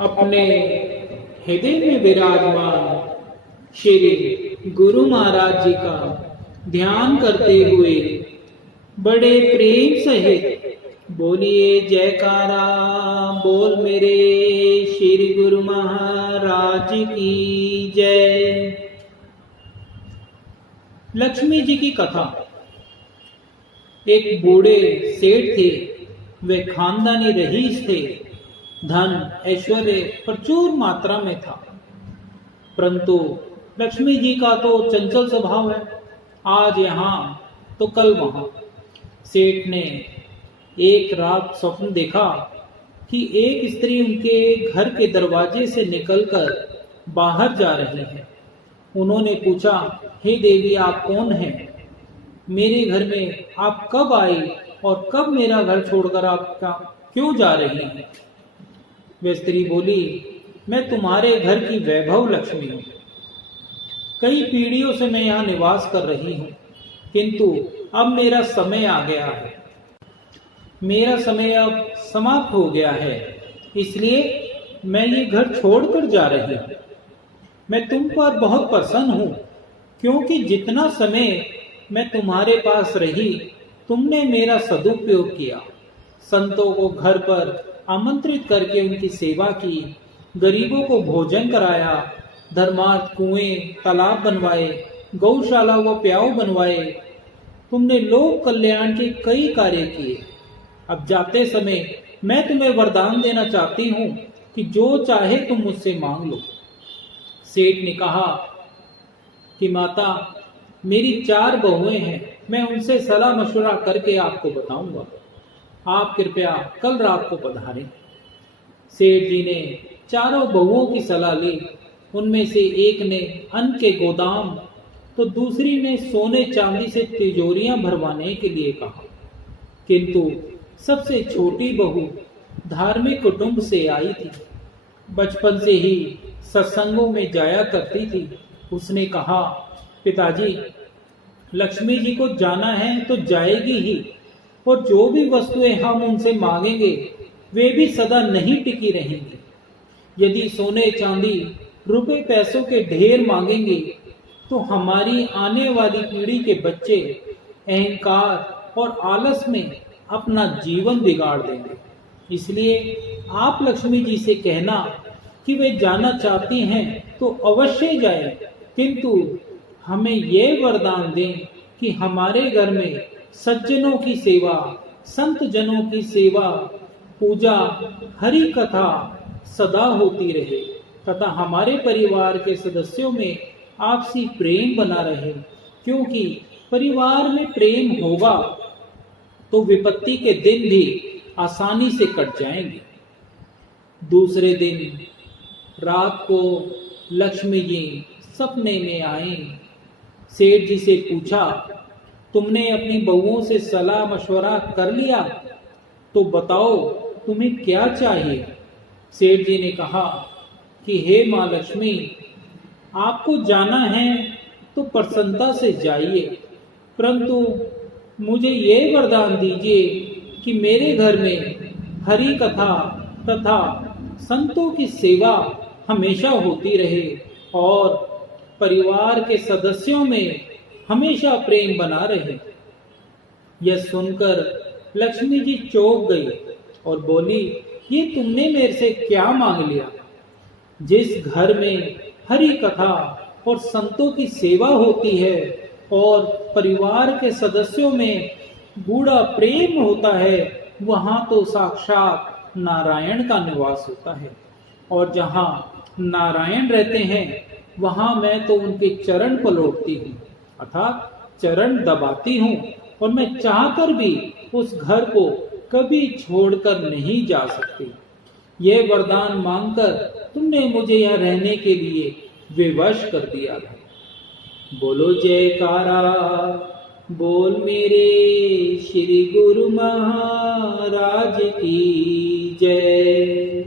अपने हृदय में विराजमान श्री गुरु महाराज जी का ध्यान करते हुए बड़े प्रेम सहित बोलिए जयकारा बोल मेरे श्री गुरु महाराज की जय। लक्ष्मी जी की कथा। एक बूढ़े सेठ थे। वे खानदानी रईस थे। धन ऐश्वर्य प्रचुर मात्रा में था, परंतु लक्ष्मी जी का तो चंचल स्वभाव है। आज यहाँ तो कल वहां। सेठ ने एक रात स्वप्न देखा कि एक स्त्री उनके घर के दरवाजे से निकलकर बाहर जा रही है। उन्होंने पूछा, हे देवी, आप कौन हैं? मेरे घर में आप कब आई और कब मेरा घर छोड़कर आप क्यों जा रही हैं? वह स्त्री बोली, मैं तुम्हारे घर की वैभव लक्ष्मी हूँ। कई पीढ़ियों से मैं यहाँ निवास कर रही हूँ, किंतु अब मेरा समय आ गया है। मेरा समय अब समाप्त हो गया है, इसलिए मैं ये घर छोड़कर जा रही हूँ। मैं तुम पर बहुत प्रसन्न हूँ, क्योंकि जितना समय मैं तुम्हारे पास रही, तुमने मेरा सदुपयोग किया। संतों को घर पर आमंत्रित करके उनकी सेवा की, गरीबों को भोजन कराया, धर्मार्थ कुएं तालाब बनवाए, गौशाला व प्याऊ बनवाए। तुमने लोक कल्याण के कई कार्य किए। अब जाते समय मैं तुम्हें वरदान देना चाहती हूँ कि जो चाहे तुम मुझसे मांग लो। सेठ ने कहा कि माता, मेरी 4 बहुएं हैं, मैं उनसे सलाह मशवरा करके आपको बताऊंगा। आप कृपया कल रात को पधारें। सेठ जी ने 4 बहुओं की सलाह ली। उनमें से एक ने अन्न के गोदाम तो दूसरी ने सोने चांदी से तिजोरियां भरवाने के लिए कहा, किंतु सबसे छोटी बहू धार्मिक कुटुंब से आई थी। बचपन से ही सत्संगों में जाया करती थी। उसने कहा, पिताजी, लक्ष्मी जी को जाना है तो जाएगी ही, और जो भी वस्तुएं हम उनसे मांगेंगे वे भी सदा नहीं टिकी रहेंगी। यदि सोने चांदी रुपए पैसों के ढेर मांगेंगे तो हमारी आने वाली पीढ़ी के बच्चे अहंकार और आलस में अपना जीवन बिगाड़ देंगे। इसलिए आप लक्ष्मी जी से कहना कि वे जाना चाहती हैं तो अवश्य जाएं, किंतु हमें यह वरदान दें कि हमारे घर में सज्जनों की सेवा, संत जनों की सेवा, पूजा, हरि कथा सदा होती रहे तथा हमारे परिवार के सदस्यों में आपसी प्रेम बना रहे, क्योंकि परिवार में प्रेम होगा तो विपत्ति के दिन भी आसानी से कट जाएंगे। दूसरे दिन रात को लक्ष्मी जी सपने में आई। सेठ जी से पूछा, तुमने अपनी बहुओं से सलाह मशवरा कर लिया? तो बताओ तुम्हें क्या चाहिए? सेठ जी ने कहा कि हे माँ लक्ष्मी, आपको जाना है तो प्रसन्नता से जाइए, परंतु मुझे ये वरदान दीजिए कि मेरे घर में हरि कथा तथा संतों की सेवा हमेशा होती रहे और परिवार के सदस्यों में हमेशा प्रेम बना रहे। यह सुनकर लक्ष्मी जी चौंक गई और बोली, ये तुमने मेरे से क्या मांग लिया? जिस घर में हरि कथा और संतों की सेवा होती है और परिवार के सदस्यों में गूढ़ा प्रेम होता है, वहां तो साक्षात नारायण का निवास होता है, और जहां नारायण रहते हैं वहां मैं तो उनके चरण पलटती हूँ, अर्थात चरण दबाती हूँ, और मैं चाहकर भी उस घर को कभी छोड़कर नहीं जा सकती। यह वरदान मांगकर तुमने मुझे यहाँ रहने के लिए विवश कर दिया है। बोलो जयकारा बोल मेरे श्री गुरु महाराज की जय।